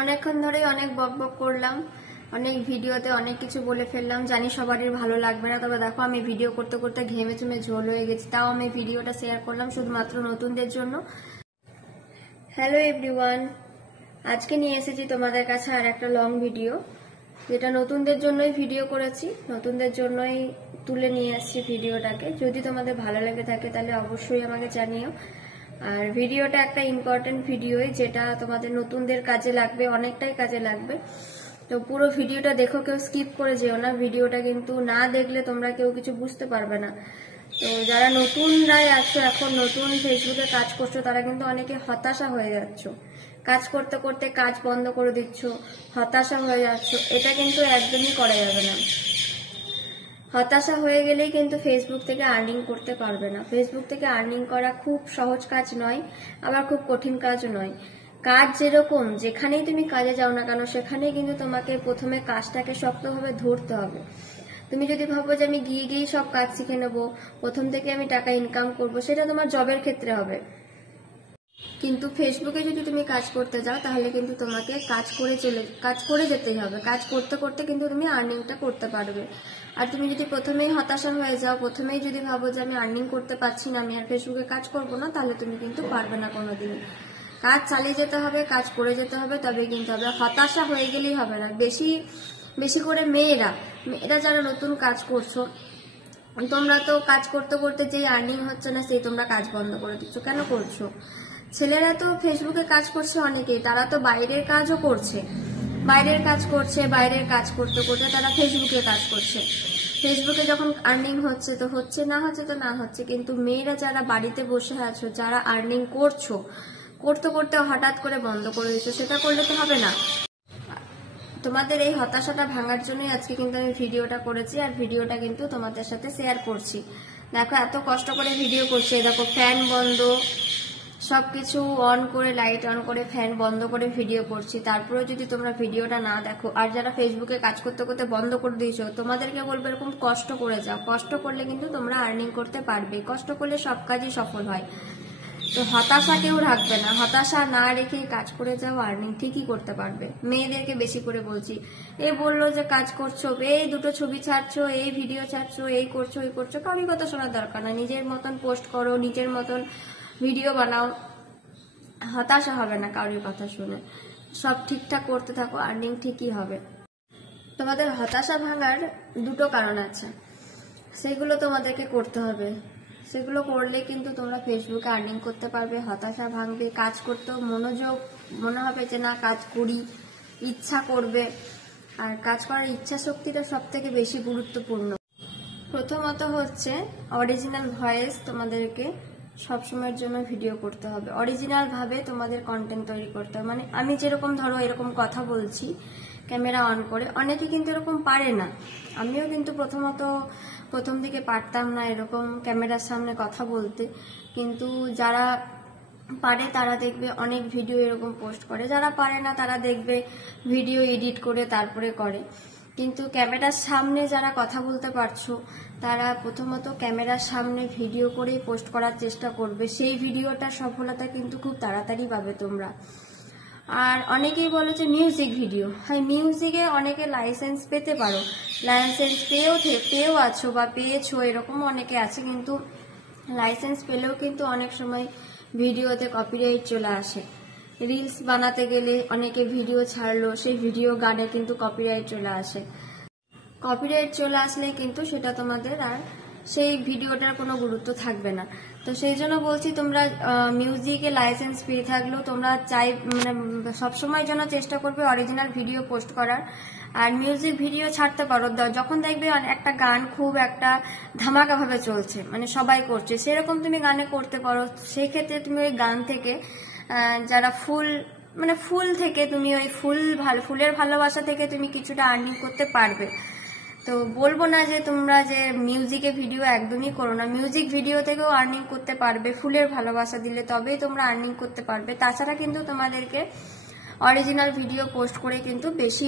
অনেকক্ষণ ধরে অনেক বকবক করলাম, অনেক ভিডিওতে অনেক কিছু বলে ফেললাম। জানি সবারই ভালো লাগবে না, তবে দেখো আমি ভিডিও করতে করতে ঘেমে চুমে ঝোল হয়ে গেছি, তাও আমি ভিডিওটা শেয়ার করলাম শুধুমাত্র নতুনদের জন্য। হ্যালো এভরিওয়ান, আজকে নিয়ে এসেছি তোমাদের কাছে আর একটা লং ভিডিও, যেটা নতুনদের জন্যই ভিডিও করেছি, নতুনদের জন্যই তুলে নিয়ে আসছি ভিডিওটাকে। যদি তোমাদের ভালো লেগে থাকে তাহলে অবশ্যই আমাকে জানিও। আর ভিডিওটা একটা ইম্পর্টেন্ট ভিডিওই, যেটা তোমাদের নতুনদের কাজে লাগবে, অনেকটাই কাজে লাগবে। তো পুরো ভিডিওটা দেখো, কেউ স্কিপ করে যেও না। ভিডিওটা কিন্তু না দেখলে তোমরা কেউ কিছু বুঝতে পারবে না। তো যারা নতুনরাই আছো, এখন নতুন ফেসবুকে কাজ করছো, তারা কিন্তু অনেকে হতাশা হয়ে যাচ্ছ। কাজ করতে করতে কাজ বন্ধ করে দিচ্ছ, হতাশা হয়ে যাচ্ছ। এটা কিন্তু একদমই করা যাবে না। হতাশা হয়ে গেলেই কিন্তু ফেসবুক থেকে আর্নিং করতে পারবে না। ফেসবুক থেকে আর্নিং করা খুব সহজ কাজ নয়, আবার খুব কঠিন কাজও নয়। কাজ যেরকম, যেখানেই তুমি কাজে যাও না কেন, সেখানেই কিন্তু তোমাকে প্রথমে কাজটাকে শক্তভাবে ধরতে হবে। তুমি যদি ভাবো যে আমি গিয়ে গিয়ে সব কাজ শিখে নেবো, প্রথম থেকে আমি টাকা ইনকাম করব, সেটা তোমার জবের ক্ষেত্রে হবে। কিন্তু ফেসবুকে যদি তুমি কাজ করতে যাও, তাহলে কিন্তু তোমাকে কাজ করে যেতেই হবে। কাজ করতে করতে কিন্তু তুমি আর্নিংটা করতে পারবে। আর তুমি যদি প্রথমেই হতাশা হয়ে যাও, প্রথমেই যদি ভাবো যে আমি আর্নিং করতে পারছি না, আমি আর ফেসবুকে কাজ করব না, তাহলে তুমি কিন্তু পারবে না কোনোদিন। কাজ চালিয়ে যেতে হবে, কাজ করে যেতে হবে, তবে কিন্তু হবে। হতাশা হয়ে গেলেই হবে না। বেশি করে মেয়েরা যারা নতুন কাজ করছো, তোমরা তো কাজ করতে করতে যেই আর্নিং হচ্ছে না, সেই তোমরা কাজ বন্ধ করে দিচ্ছ। কেন করছো? ছেলেরা তো ফেসবুকে কাজ করছে অনেকেই, তারা তো বাইরের কাজও করছে। বাইরের কাজ করতে করতে তারা ফেসবুকে কাজ করছে। ফেসবুকে যখন আর্নিং হচ্ছে তো হচ্ছে, না হচ্ছে তো না হচ্ছে। কিন্তু মেয়েরা যারা বাড়িতে বসে আছো, যারা আর্নিং করছো, করতে করতে হঠাৎ করে বন্ধ করে দিচ্ছ, সেটা করলে তো হবে না। তোমাদের এই হতাশাটা ভাঙার জন্যই আজকে কিন্তু আমি ভিডিওটা করেছি, আর ভিডিওটা কিন্তু তোমাদের সাথে শেয়ার করছি। দেখো এত কষ্ট করে ভিডিও করছি, দেখো ফ্যান বন্ধ, সবকিছু অন করে, লাইট অন করে, ফ্যান বন্ধ করে ভিডিও করছি। তারপরে যদি তোমরা ভিডিওটা না দেখো, আর যারা ফেসবুকে কাজ করতে করতে বন্ধ করে দিয়েছো, তোমাদেরকে বলবো এরকম কষ্ট করে যাও। কষ্ট করলে কিন্তু তোমরা আর্নিং করতে পারবে। কষ্ট করলে সব কাজই সফল হয়। তো হতাশা কেউ রাখবে না, হতাশা না রেখে কাজ করে যাও, আর্নিং ঠিকই করতে পারবে। মেয়েদেরকে বেশি করে বলছি, এই বললো যে কাজ করছো, এই দুটো ছবি ছাড়ছো, এই ভিডিও ছাড়ছো, এই করছো ওই করছো, কারোর কথা শোনার দরকার না। নিজের মতন পোস্ট করো, নিজের মতন ভিডিও বানাও, হতাশা হবে না কারোর কথা শুনে। সব ঠিকঠাক করতে থাকো, আর্নিং ঠিকই হবে। তোমাদের হতাশা ভাঙার দুটো কারণ আছে, সেগুলো তোমাদেরকে করতে হবে। সেগুলো করলে কিন্তু তোমরা ফেসবুকে আর্নিং করতে পারবে, হতাশা ভাঙবে, কাজ করতেও মনে হবে যে না কাজ করি, ইচ্ছা করবে। আর কাজ করার ইচ্ছা শক্তিটা সব থেকে বেশি গুরুত্বপূর্ণ। প্রথমত হচ্ছে অরিজিনাল ভয়েস তোমাদেরকে সবসময়ের জন্য ভিডিও করতে হবে। অরিজিনাল ভাবে তোমাদের কন্টেন্ট তৈরি করতে হবে। মানে আমি যেরকম ধরো এরকম কথা বলছি ক্যামেরা অন করে, অনেকে কিন্তু এরকম পারে না। আমিও কিন্তু প্রথম দিকে পারতাম না এরকম ক্যামেরার সামনে কথা বলতে। কিন্তু যারা পারে তারা দেখবে অনেক ভিডিও এরকম পোস্ট করে, যারা পারে না তারা দেখবে ভিডিও এডিট করে তারপরে করে। কিন্তু ক্যামেরার সামনে যারা কথা বলতে পারছো, তারা প্রথমত ক্যামেরার সামনে ভিডিও করেই পোস্ট করার চেষ্টা করবে। সেই ভিডিওটার সফলতা কিন্তু খুব তাড়াতাড়ি পাবে তোমরা। আর অনেকেই বলো যে মিউজিক ভিডিও, হ্যাঁ মিউজিকে অনেকে লাইসেন্স পেতে পারো, লাইসেন্স পেয়েও আছো বা পেয়েছো, এরকম অনেকে আছে। কিন্তু লাইসেন্স পেলেও কিন্তু অনেক সময় ভিডিওতে কপিরাইট চলে আসে। রিলস বানাতে গেলে অনেকে ভিডিও ছাড়লো, সেই ভিডিও গানে কিন্তু কপিরাইট চলে আসে। কপিরাইট চলে আসলে কিন্তু সেটা তোমাদের আর সেই ভিডিওটার কোনো গুরুত্ব থাকবে না। তো সেই জন্য বলছি, তোমরা মিউজিকে লাইসেন্স পেয়ে থাকলেও তোমরা সবসময় জন্য চেষ্টা করবে অরিজিনাল ভিডিও পোস্ট করার। আর মিউজিক ভিডিও ছাড়তে পারো যখন দেখবে একটা গান খুব একটা ধামাকা ভাবে চলছে, মানে সবাই করছে, সেরকম তুমি গানে করতে পারো। সেক্ষেত্রে তুমি ওই গান থেকে যারা ফুল থেকে তুমি ওই ফুলের ভালোবাসা থেকে তুমি কিছুটা আর্নিং করতে পারবে। তো বলবো না যে তোমরা যে মিউজিকে ভিডিও একদমই করো না, মিউজিক ভিডিও থেকেও আর্নিং করতে পারবে। ফুলের ভালোবাসা দিলে তবেই তোমরা আর্নিং করতে পারবে। তাছাড়া কিন্তু তোমাদেরকে অরিজিনাল ভিডিও পোস্ট করে কিন্তু বেশি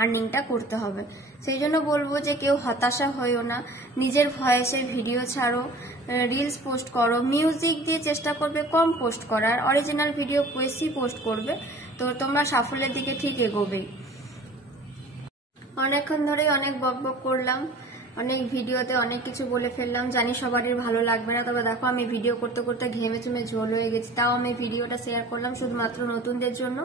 আর্নিংটা করতে হবে। সেই জন্য বলবো যে কেউ হতাশা হইও না, নিজের ভয়েসে ভিডিও ছাড়ো, রিলস পোস্ট করো, মিউজিক দিয়ে চেষ্টা করবে কম পোস্ট করার, অরিজিনাল ভিডিও বেশি পোস্ট করবে। তো তোমরা সাফল্যের দিকে ঠিক এগোবে। অনেকক্ষণ ধরেই অনেক বকবক করলাম, অনেক ভিডিওতে অনেক কিছু বলে ফেললাম, জানি সবারই ভালো লাগবে না, তবে দেখো আমি ভিডিও করতে করতে ঘেমে চুমে ঝোল হয়ে গেছি, তাও আমি ভিডিওটা শেয়ার করলাম শুধুমাত্র নতুনদের জন্য।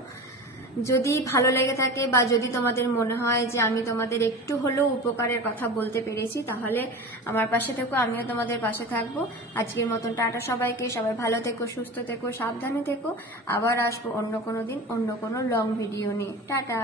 যদি ভালো লেগে থাকে বা যদি তোমাদের মনে হয় যে আমি তোমাদের একটু হলেও উপকারের কথা বলতে পেরেছি, তাহলে আমার পাশে থেকো, আমিও তোমাদের পাশে থাকবো। আজকের মতন টাটা সবাইকে, সবাই ভালো থেকো, সুস্থ থেকো, সাবধানে থেকো। আবার আসবো অন্য কোনো দিন অন্য কোনো লং ভিডিও নিয়ে। টাটা।